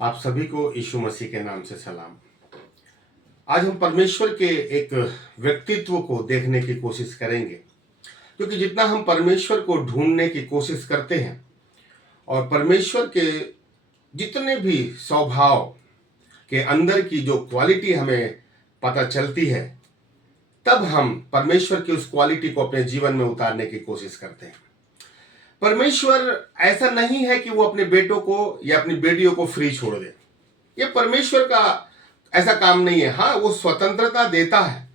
आप सभी को यीशु मसीह के नाम से सलाम। आज हम परमेश्वर के एक व्यक्तित्व को देखने की कोशिश करेंगे, क्योंकि जितना हम परमेश्वर को ढूंढने की कोशिश करते हैं और परमेश्वर के जितने भी स्वभाव के अंदर की जो क्वालिटी हमें पता चलती है, तब हम परमेश्वर की उस क्वालिटी को अपने जीवन में उतारने की कोशिश करते हैं। परमेश्वर ऐसा नहीं है कि वो अपने बेटों को या अपनी बेटियों को फ्री छोड़ दे। ये परमेश्वर का ऐसा काम नहीं है। हाँ, वो स्वतंत्रता देता है,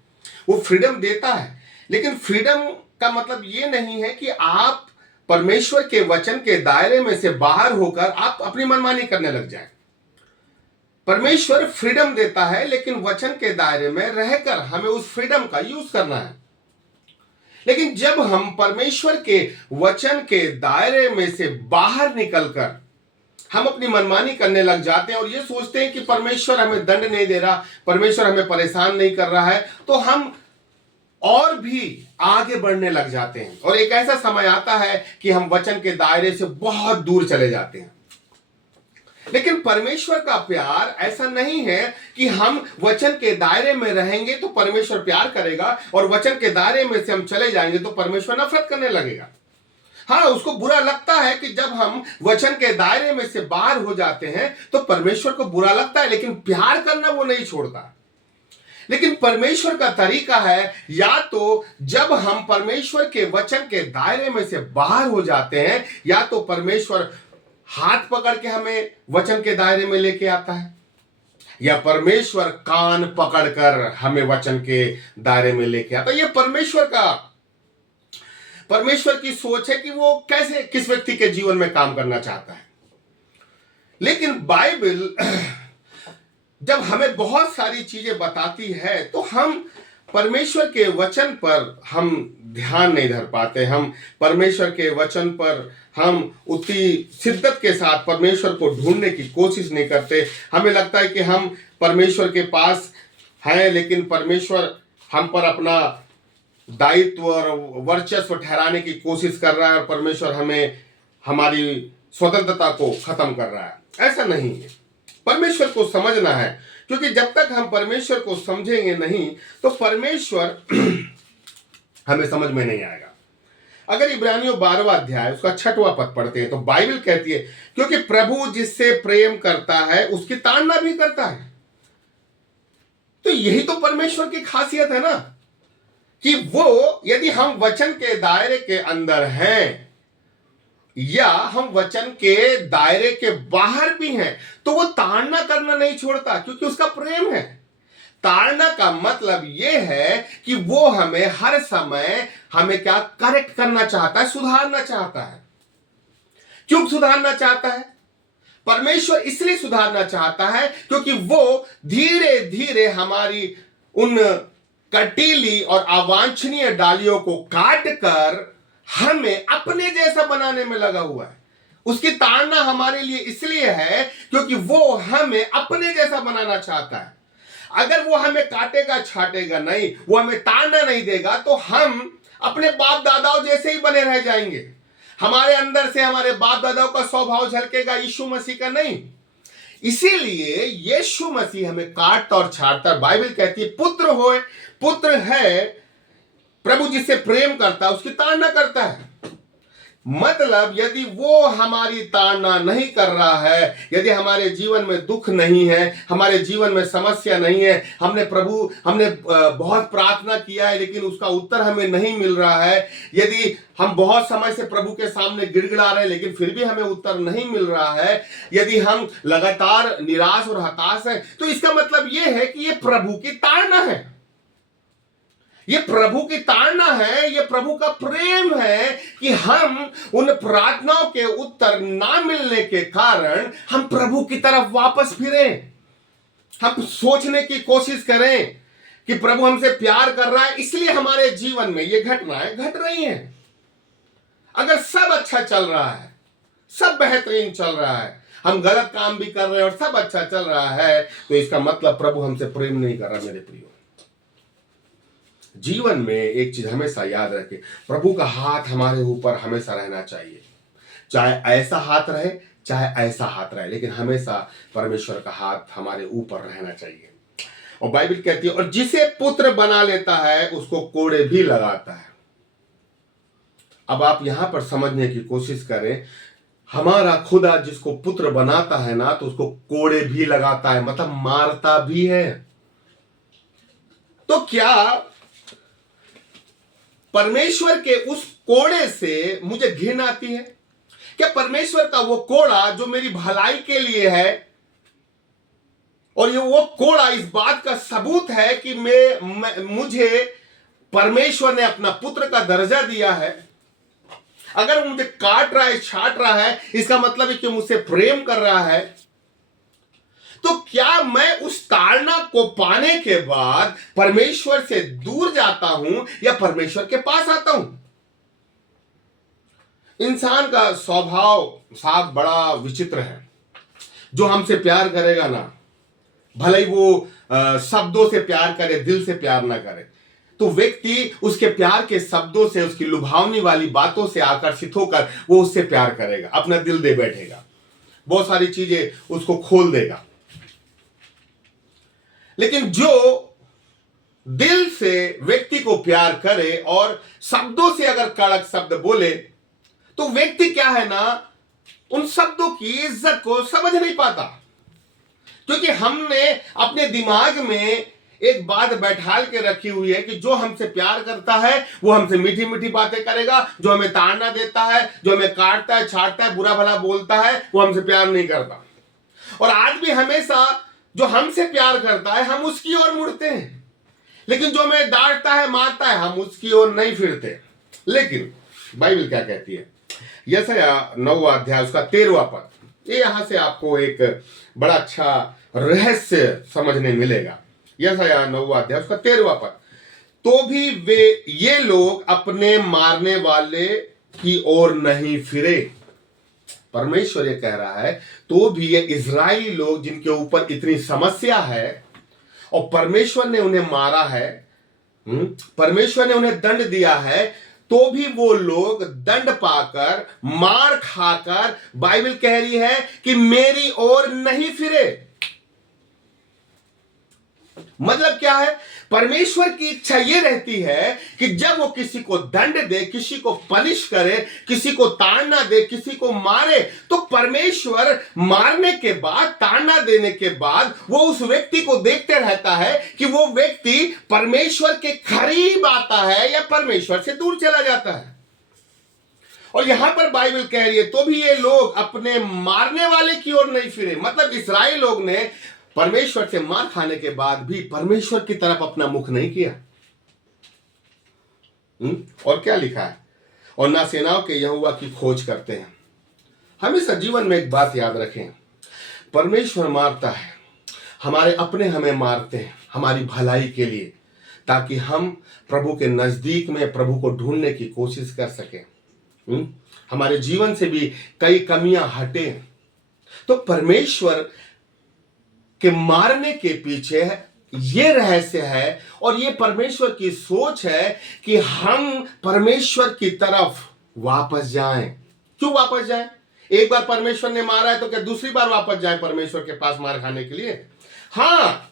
वो फ्रीडम देता है, लेकिन फ्रीडम का मतलब ये नहीं है कि आप परमेश्वर के वचन के दायरे में से बाहर होकर आप अपनी मनमानी करने लग जाएं। परमेश्वर फ्रीडम देता है, लेकिन वचन के दायरे में रहकर हमें उस फ्रीडम का यूज करना है। लेकिन जब हम परमेश्वर के वचन के दायरे में से बाहर निकलकर हम अपनी मनमानी करने लग जाते हैं और ये सोचते हैं कि परमेश्वर हमें दंड नहीं दे रहा, परमेश्वर हमें परेशान नहीं कर रहा है, तो हम और भी आगे बढ़ने लग जाते हैं और एक ऐसा समय आता है कि हम वचन के दायरे से बहुत दूर चले जाते हैं। लेकिन परमेश्वर का प्यार ऐसा नहीं है कि हम वचन के दायरे में रहेंगे तो परमेश्वर प्यार करेगा और वचन के दायरे में से हम चले जाएंगे तो परमेश्वर नफरत करने लगेगा। हाँ, उसको बुरा लगता है कि जब हम वचन के दायरे में से बाहर हो जाते हैं तो परमेश्वर को बुरा लगता है, लेकिन प्यार करना वो नहीं छोड़ता। लेकिन परमेश्वर का तरीका है, या तो जब हम परमेश्वर के वचन के दायरे में से बाहर हो जाते हैं, या तो परमेश्वर हाथ पकड़ के हमें वचन के दायरे में लेके आता है, या परमेश्वर कान पकड़कर हमें वचन के दायरे में लेके आता है। ये परमेश्वर की सोच है कि वो कैसे किस व्यक्ति के जीवन में काम करना चाहता है। लेकिन बाइबल जब हमें बहुत सारी चीजें बताती है तो हम परमेश्वर के वचन पर हम ध्यान नहीं धर पाते। हम परमेश्वर के वचन पर हम उतनी शिद्दत के साथ परमेश्वर को ढूंढने की कोशिश नहीं करते। हमें लगता है कि हम परमेश्वर के पास हैं, लेकिन परमेश्वर हम पर अपना दायित्व और वर्चस्व ठहराने की कोशिश कर रहा है और परमेश्वर हमें हमारी स्वतंत्रता को खत्म कर रहा है। ऐसा नहीं है। परमेश्वर को समझना है, क्योंकि जब तक हम परमेश्वर को समझेंगे नहीं तो परमेश्वर हमें समझ में नहीं आएगा। अगर इब्रानियों 12वां अध्याय उसका 6वां पद पढ़ते हैं तो बाइबल कहती है, क्योंकि प्रभु जिससे प्रेम करता है उसकी ताड़ना भी करता है। तो यही तो परमेश्वर की खासियत है ना, कि वो यदि हम वचन के दायरे के अंदर हैं या हम वचन के दायरे के बाहर भी हैं, तो वो ताड़ना करना नहीं छोड़ता, क्योंकि उसका प्रेम है। ताड़ना का मतलब यह है कि वो हमें हर समय हमें क्या करेक्ट करना चाहता है, सुधारना चाहता है। क्यों सुधारना चाहता है? परमेश्वर इसलिए सुधारना चाहता है क्योंकि वो धीरे धीरे हमारी उन कटीली और अवांछनीय डालियों को काट कर हमें अपने जैसा बनाने में लगा हुआ है। उसकी ताड़ना हमारे लिए इसलिए है क्योंकि वो हमें अपने जैसा बनाना चाहता है। अगर वो हमें काटेगा छाटेगा नहीं, वो हमें ताड़ना नहीं देगा, तो हम अपने बाप दादाओं जैसे ही बने रह जाएंगे। हमारे अंदर से हमारे बाप दादाओं का स्वभाव झलकेगा, यीशु मसीह का नहीं। इसीलिए यीशु मसीह हमें काटता और छाटता। बाइबल कहती है पुत्र है प्रभु जिससे प्रेम करता है उसकी ताड़ना करता है। मतलब यदि वो हमारी ताड़ना नहीं कर रहा है, यदि हमारे जीवन में दुख नहीं है, हमारे जीवन में समस्या नहीं है, हमने बहुत प्रार्थना किया है लेकिन उसका उत्तर हमें नहीं मिल रहा है, यदि हम बहुत समय से प्रभु के सामने गिड़गिड़ा रहे हैं लेकिन फिर भी हमें उत्तर नहीं मिल रहा है, यदि हम लगातार निराश और हताश हैं, तो इसका मतलब यह है कि यह प्रभु की ताड़ना है। ये प्रभु की ताड़ना है, ये प्रभु का प्रेम है कि हम उन प्रार्थनाओं के उत्तर ना मिलने के कारण हम प्रभु की तरफ वापस फिरें। हम सोचने की कोशिश करें कि प्रभु हमसे प्यार कर रहा है, इसलिए हमारे जीवन में ये घटनाएं घट रही हैं। अगर सब अच्छा चल रहा है, सब बेहतरीन चल रहा है, हम गलत काम भी कर रहे हैं और सब अच्छा चल रहा है, तो इसका मतलब प्रभु हमसे प्रेम नहीं कर रहा। मेरे प्रियो, जीवन में एक चीज हमेशा याद रखें, प्रभु का हाथ हमारे ऊपर हमेशा रहना चाहिए। चाहे ऐसा हाथ रहे चाहे ऐसा हाथ रहे, लेकिन हमेशा परमेश्वर का हाथ हमारे ऊपर रहना चाहिए। और बाइबल कहती है, और जिसे पुत्र बना लेता है उसको कोड़े भी लगाता है। अब आप यहां पर समझने की कोशिश करें, हमारा खुदा जिसको पुत्र बनाता है ना, तो उसको कोड़े भी लगाता है, मतलब मारता भी है। तो क्या परमेश्वर के उस कोड़े से मुझे घिन आती है? क्या परमेश्वर का वो कोड़ा जो मेरी भलाई के लिए है, और ये वो कोड़ा इस बात का सबूत है कि मुझे परमेश्वर ने अपना पुत्र का दर्जा दिया है, अगर वो मुझे काट रहा है, छाट रहा है, इसका मतलब है कि मुझसे प्रेम कर रहा है, तो क्या मैं उस ताड़ना को पाने के बाद परमेश्वर से दूर जाता हूं या परमेश्वर के पास आता हूं? इंसान का स्वभाव साहब बड़ा विचित्र है। जो हमसे प्यार करेगा ना, भले ही वो शब्दों से प्यार करे, दिल से प्यार ना करे, तो व्यक्ति उसके प्यार के शब्दों से, उसकी लुभावनी वाली बातों से आकर्षित होकर वो उससे प्यार करेगा, अपना दिल दे बैठेगा, बहुत सारी चीजें उसको खोल देगा। लेकिन जो दिल से व्यक्ति को प्यार करे और शब्दों से अगर कड़क शब्द बोले, तो व्यक्ति क्या है ना, उन शब्दों की इज्जत को समझ नहीं पाता, क्योंकि हमने अपने दिमाग में एक बात बैठाल के रखी हुई है कि जो हमसे प्यार करता है वो हमसे मीठी मीठी बातें करेगा, जो हमें ताड़ना देता है, जो हमें काटता है, छाटता है, बुरा भला बोलता है, वो हमसे प्यार नहीं करता। और आज भी हमेशा जो हमसे प्यार करता है हम उसकी ओर मुड़ते हैं, लेकिन जो हमें डांटता है, मारता है, हम उसकी ओर नहीं फिरते। लेकिन बाइबल क्या कहती है? यशायाह 9वां अध्याय उसका 13वां पद, ये यहां से आपको एक बड़ा अच्छा रहस्य समझने मिलेगा। यशायाह 9वां अध्याय उसका 13वां पद, तो भी ये लोग अपने मारने वाले की ओर नहीं फिरे। परमेश्वर ये कह रहा है, तो भी ये इजरायली लोग जिनके ऊपर इतनी समस्या है और परमेश्वर ने उन्हें मारा है, परमेश्वर ने उन्हें दंड दिया है, तो भी वो लोग दंड पाकर, मार खाकर, बाइबल कह रही है कि मेरी ओर नहीं फिरे। मतलब क्या है? परमेश्वर की इच्छा यह रहती है कि जब वो किसी को दंड दे, किसी को पनिश करे, किसी को ताड़ना दे, किसी को मारे, तो परमेश्वर मारने के बाद, ताड़ना देने के बाद वो उस व्यक्ति को देखते रहता है कि वो व्यक्ति परमेश्वर के करीब आता है या परमेश्वर से दूर चला जाता है। और यहां पर बाइबल कह रही है, तो भी ये लोग अपने मारने वाले की ओर नहीं फिरे। मतलब इस्राएल लोग ने परमेश्वर से मार खाने के बाद भी परमेश्वर की तरफ अपना मुख नहीं किया। और क्या लिखा है? और ना सेनाओं के यहोवा की खोज करते हैं। हमेशा जीवन में एक बात याद रखें, परमेश्वर मारता है, हमारे अपने हमें मारते हैं हमारी भलाई के लिए, ताकि हम प्रभु के नजदीक में प्रभु को ढूंढने की कोशिश कर सकें, हमारे जीवन से भी कई कमियां हटे। तो परमेश्वर के मारने के पीछे ये रहस्य है, और ये परमेश्वर की सोच है कि हम परमेश्वर की तरफ वापस जाएं। क्यों वापस जाएं? एक बार परमेश्वर ने मारा है तो क्या दूसरी बार वापस जाएं परमेश्वर के पास मार खाने के लिए? हाँ,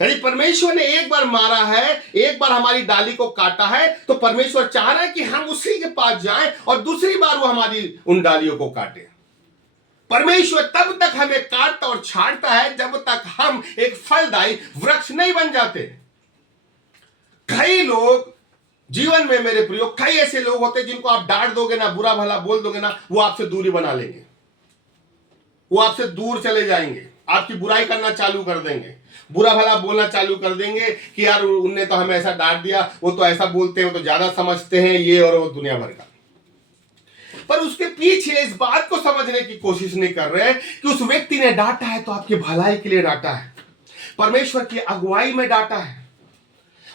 यदि परमेश्वर ने एक बार मारा है, एक बार हमारी डाली को काटा है, तो परमेश्वर चाह रहा है कि हम उसी के पास जाएं और दूसरी बार वो हमारी उन डालियों को काटे। परमेश्वर तब तक हमें काटता और छाटता है जब तक हम एक फलदायी वृक्ष नहीं बन जाते। कई लोग जीवन में, मेरे प्रियो, कई ऐसे लोग होते हैं जिनको आप डांट दोगे ना, बुरा भला बोल दोगे ना, वो आपसे दूरी बना लेंगे, वो आपसे दूर चले जाएंगे, आपकी बुराई करना चालू कर देंगे, बुरा भला बोलना चालू कर देंगे कि यार उनने तो हमें ऐसा डांट दिया, वो तो ऐसा बोलते हैं, वो तो ज्यादा समझते हैं, ये और वो दुनिया भर का। पर उसके पीछे इस बात को समझने की कोशिश नहीं कर रहे कि उस व्यक्ति ने डांटा है तो आपकी भलाई के लिए डांटा है, परमेश्वर की अगुवाई में डांटा है।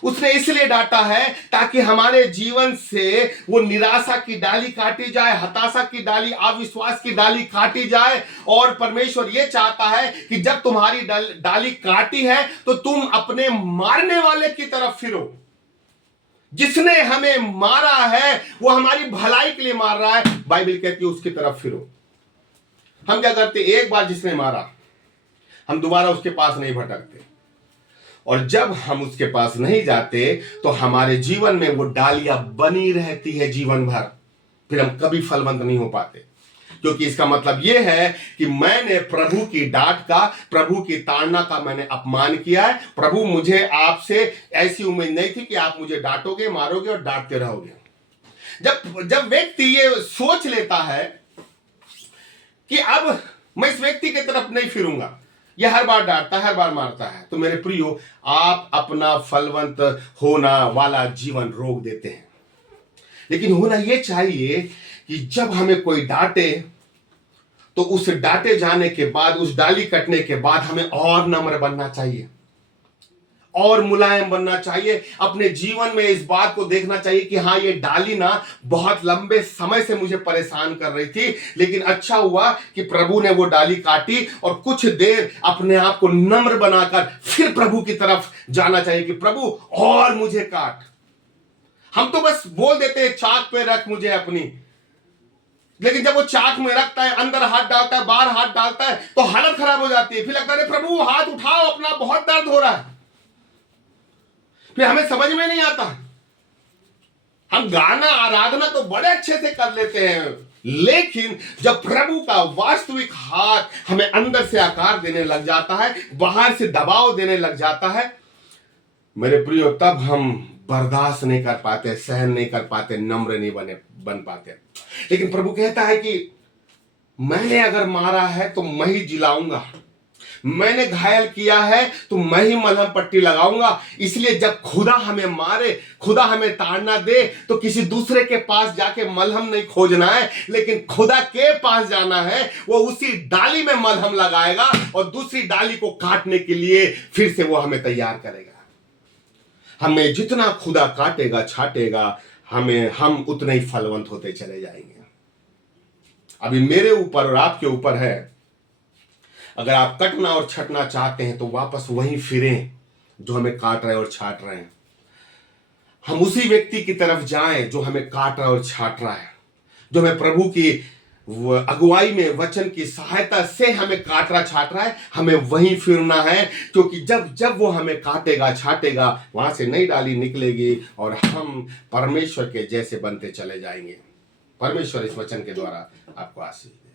उसने इसलिए डांटा है ताकि हमारे जीवन से वो निराशा की डाली काटी जाए, हताशा की डाली, अविश्वास की डाली काटी जाए। और परमेश्वर ये चाहता है कि जब तुम्हारी डाली काटी है तो तुम अपने मारने वाले की तरफ फिरो। जिसने हमें मारा है वो हमारी भलाई के लिए मार रहा है, बाइबल कहती है उसकी तरफ फिरो। हम क्या करते, एक बार जिसने मारा हम दोबारा उसके पास नहीं भटकते, और जब हम उसके पास नहीं जाते तो हमारे जीवन में वो डालियां बनी रहती है जीवन भर, फिर हम कभी फलवंत नहीं हो पाते। क्योंकि इसका मतलब यह है कि मैंने प्रभु की डांट का, प्रभु की ताड़ना का मैंने अपमान किया है। प्रभु, मुझे आपसे ऐसी उम्मीद नहीं थी कि आप मुझे डांटोगे, मारोगे और डांटते रहोगे। जब व्यक्ति ये सोच लेता है कि अब मैं इस व्यक्ति की तरफ नहीं फिरूंगा, यह हर बार डांटता है, हर बार मारता है, तो मेरे प्रियो, आप अपना फलवंत होना वाला जीवन रोक देते हैं। लेकिन होना यह चाहिए कि जब हमें कोई डांटे तो उस डांटे जाने के बाद, उस डाली कटने के बाद हमें और नम्र बनना चाहिए और मुलायम बनना चाहिए। अपने जीवन में इस बात को देखना चाहिए कि हाँ, ये डाली ना बहुत लंबे समय से मुझे परेशान कर रही थी, लेकिन अच्छा हुआ कि प्रभु ने वो डाली काटी, और कुछ देर अपने आप को नम्र बनाकर फिर प्रभु की तरफ जाना चाहिए कि प्रभु और मुझे काट। हम तो बस बोल देते हैं चाक पे रख मुझे अपनी, लेकिन जब वो चाक में रखता है, अंदर हाथ डालता है, बाहर हाथ डालता है, तो हालत खराब हो जाती है। फिर लगता है प्रभु हाथ उठाओ अपना, बहुत दर्द हो रहा है। फिर हमें समझ में नहीं आता। हम गाना आराधना तो बड़े अच्छे से कर लेते हैं, लेकिन जब प्रभु का वास्तविक हाथ हमें अंदर से आकार देने लग जाता है, बाहर से दबाव देने लग जाता है, मेरे प्रियो, तब हम बर्दाश्त नहीं कर पाते, सहन नहीं कर पाते, नम्र नहीं बन पाते। लेकिन प्रभु कहता है कि मैंने अगर मारा है तो मैं ही जिलाऊंगा, मैंने घायल किया है तो मैं ही मलहम पट्टी लगाऊंगा। इसलिए जब खुदा हमें मारे, खुदा हमें ताड़ना दे, तो किसी दूसरे के पास जाके मलहम नहीं खोजना है, लेकिन खुदा के पास जाना है। वो उसी डाली में मलहम लगाएगा और दूसरी डाली को काटने के लिए फिर से वो हमें तैयार करेगा। हमें जितना खुदा काटेगा, छाटेगा, हम उतने ही फलवंत होते चले जाएंगे। अभी मेरे ऊपर और आपके ऊपर है, अगर आप कटना और छटना चाहते हैं तो वापस वहीं फिरें जो हमें काट रहे और छाट रहे हैं। हम उसी व्यक्ति की तरफ जाएं जो हमें काट रहा और छाट रहा है, जो हमें प्रभु की अगुवाई में, वचन की सहायता से हमें काट रहा छाट रहा है। हमें वहीं फिरना है, क्योंकि जब वो हमें काटेगा, छाटेगा, वहां से नई डाली निकलेगी और हम परमेश्वर के जैसे बनते चले जाएंगे। परमेश्वर इस वचन के द्वारा आपको आशीष दे।